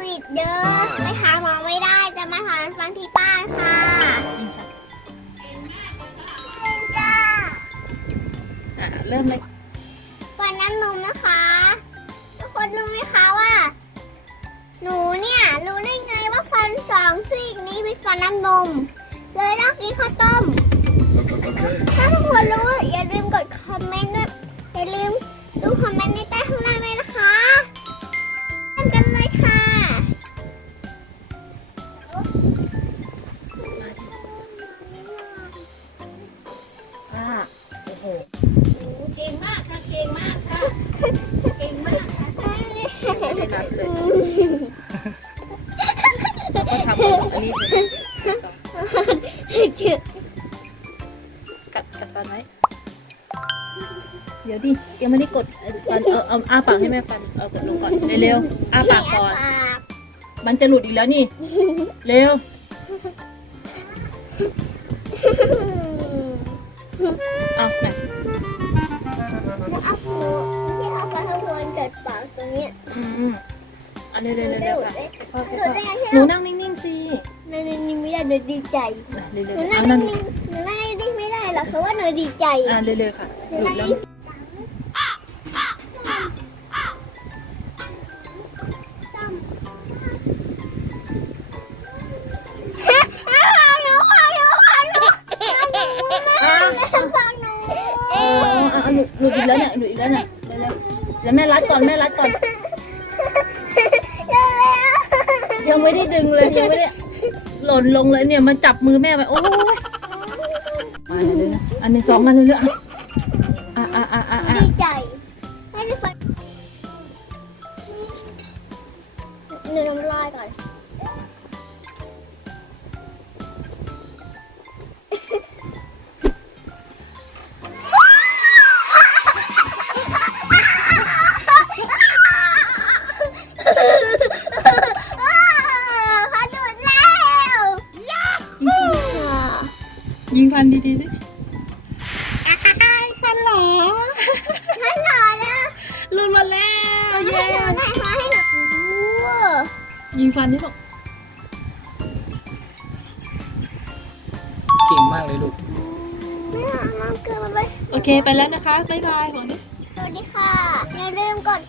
วิดเด้อไม่หาหมอไม่ได้จะมาหาฟังที่บ้านค่ะจ้าอะเริ่มเลยฟันน้ำนมนะคะ ทุกคนรู้ไหมคะว่า หนูเนี่ย รู้ได้ไงว่าฟันสองซี่นี้เป็นฟันน้ำนม เลยต้องกินข้าวต้ม ถ้าทุกคนรู้ อย่าลืมกดคอมเมนต์ด้วยอย่าลืมดูคอมเมนต์ในใต้ข้างล่าง อ่าโอ้โหเก่งมากค่ะ เก่งมากค่ะ เก่งมากค่ะไม่ได้นับเลยก็ทำอันนี้เลยกัดกัดฟันไว้เดี๋ยวดิยังไม่ได้กดฟันเอาเอาอ้าปากให้แม่ฟันเอากดลงก่อนเร็วๆอ้าปากก่อน มันจะหลุดอีกแล้วนี่ เร็ว เอาไหนแล้วเอาหนูที่เอาไปทั้งวนเกิดปากตรงเนี้ยอืมอืมอันเร็วเร็วเร็วเร็วค่ะค่อยหนูๆค่อยได้ยังที่ๆหนูเรานั่งนิ่งๆสิหนูนี่ไม่ได้หนูดีใจน่ะเร็วหเร็นูวนั่เอางนั่งนิ่งหนูนั่งนิ่งไม่ได้หรอกคือว่าหนูดีใจ อ่าเร็วเร็วค่ะหนูหลุนั่ดงแล้ว หลุดอีกแล้วเนี่ยหลุดอีกแล้วเนี่ยเร็วเร็วเดี๋ยวแม่รัดก่อนแม่รัดก่อน ยังไม่ได้ดึงเลยยังไม่ได้หล่นลงเลยเนี่ยมันจับมือแม่ไปโอ้ยมาเร็วๆอันหนี้สองอันเร็วๆ นดีๆสิฟันหลอฟันหลอนะลุดมาแล้วให้เย้หนูได้มาให้หนูโอ้ยิงฟันนี่บอกเก่งมากเลยลูกไม่เอาน้ำเกลือมาเลยโอเคไปแล้วนะคะ บ๊ายบายบอกดิสวัสดีค่ะอย่าลืมกด